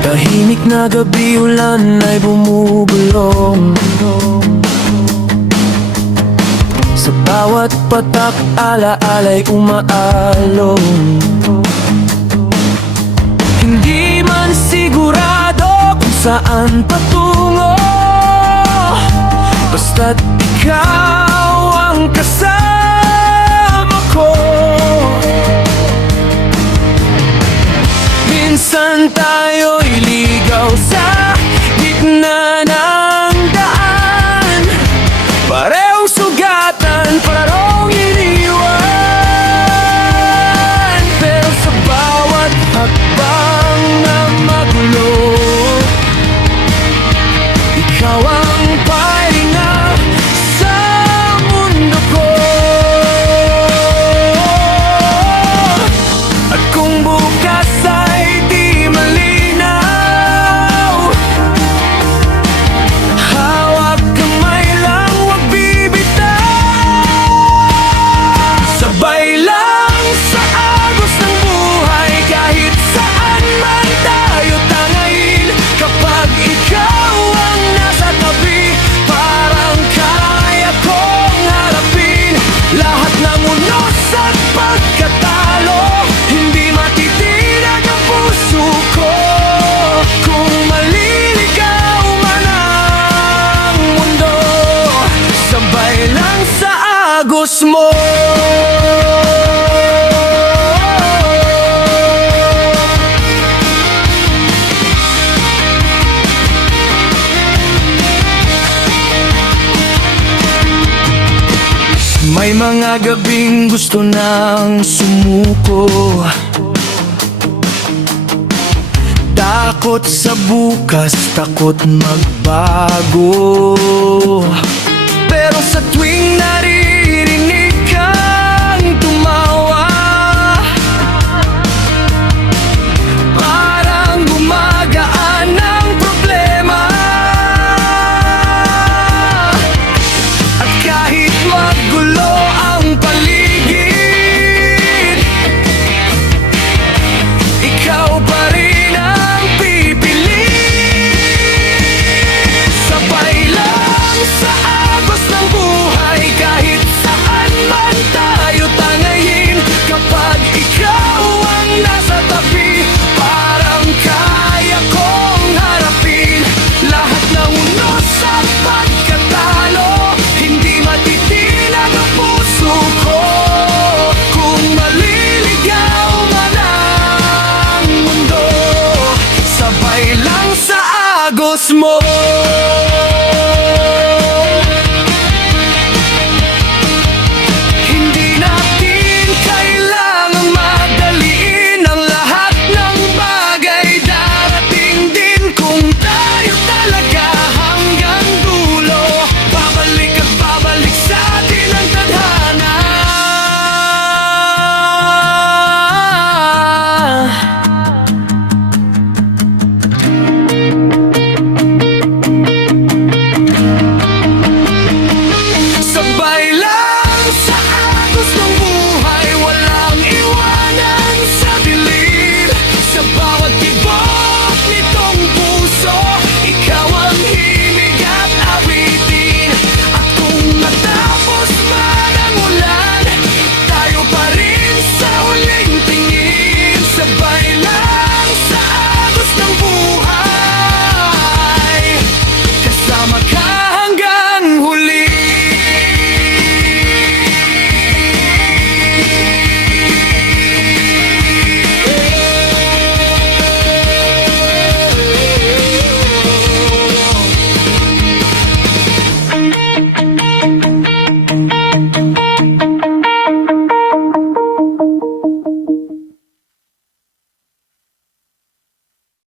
Tahimik na gabi, ulan ay bumubulong. Sa bawat patak, alaala'y umaalong. Hindi man sigurado kung saan patungo, basta't ikaw ang kasama ko. Minsan tayo'y ligaw sa gitna ng daan, parehong sugatan, parehong iniwan. Pero sa bawat hakbang na magulo, ikaw ang pahinga sa mundo ko. At kung bukas ay di malinaw, hawak kamay lang, wag bibitaw. Sabay lang sa agos ng buhay, kahit saan man tayo tangayin. Kapag ikaw ang nasa tabi, parang kaya kong harapin lahat ng unos at pagkatalo. Hindi matitinag ang puso ko kung maliligaw man ang mundo. Sabay lang sa agos mo. May mga gabing gusto nang sumuko, takot sa bukas, takot magbago. Pero sa tuwing naririnig kang tumawa, parang gumagaan ang problema. At kahit magulo ang paligid, ikaw pa rin ang pipiliin. Sabay lang sa agos ng buhay, kahit saan man tayo tangayin. Kapag ikaw ang nasa tabi, parang kaya kong harapin lahat ng unos at pagkatalo. Hindi matitinag ang puso ko kung maliligaw man ang mundo. Sabay lang sa agos mo.